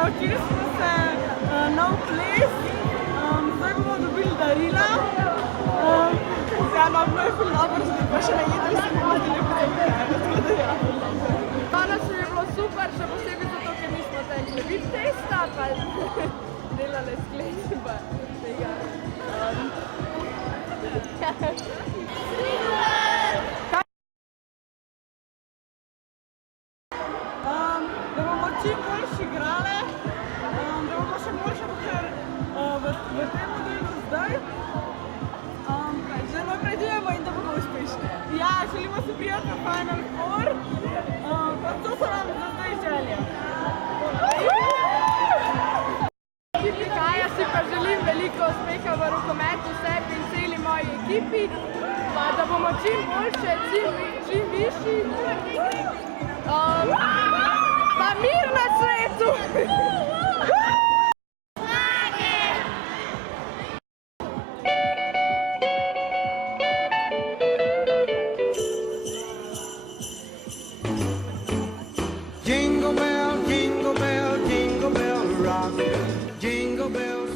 naučili smo se nov ples, zdaj bomo dobili darila. Ja, no, bilo je ful dobro, zdaj pa še najedli se bomo zdaj lepo zavrljali. Danes je bilo super, še posebej zato, ker nismo tekli vid testa, pa delali skleci pa tega. Da bomo čim boljši igrali, da bomo še boljše, ker v tem modelu zdaj že napredujemo in da bomo uspešni. Ja, želimo se prijeti na Final Four, pa to so nam za zdaj želje. Ekipi Kaja si pa želim veliko uspeha v rokometu sebi in celi moji ekipi, pa da bomo čim boljše, čim višji. Pa mir na svetu! Jingle bell, jingle bell, jingle bell rock. Jingle bell.